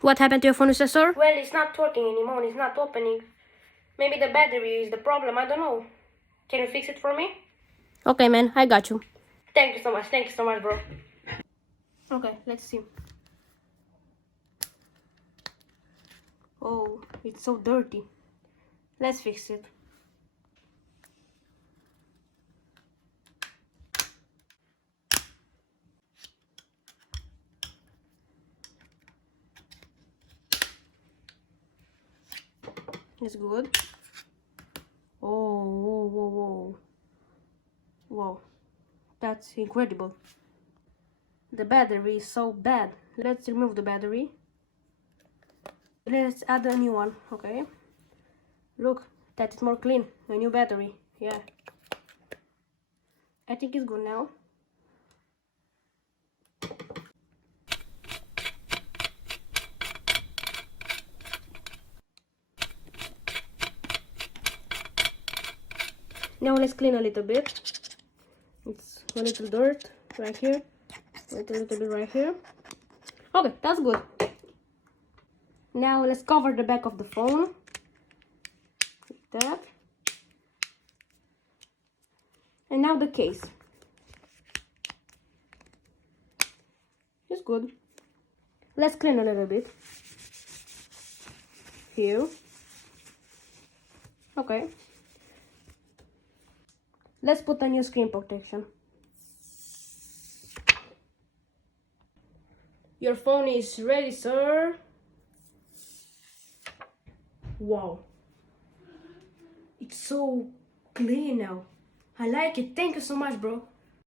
What happened to your phone accessor? Well, it's not working anymore. It's not opening. Maybe the battery is the problem. I don't know. Can you fix it for me? Okay, man, I got you. Thank you so much. Thank you so much, bro. Okay, let's see. Oh, it's so dirty. Let's fix it. It's good. Oh, whoa, whoa, whoa. Wow, that's incredible. The battery is so bad. Let's remove the battery. Let's add a new one, okay? Look, that is more clean. A new battery, yeah. I think it's good now. Now let's clean a little bit. It's a little dirt right here. A little bit right here. Okay, that's good. Now let's cover the back of the phone. Like that. And now the case. It's good. Let's clean a little bit. Here. Okay. Let's put a new screen protection. Your phone is ready, sir. Wow. It's so clean now. I like it. Thank you so much, bro.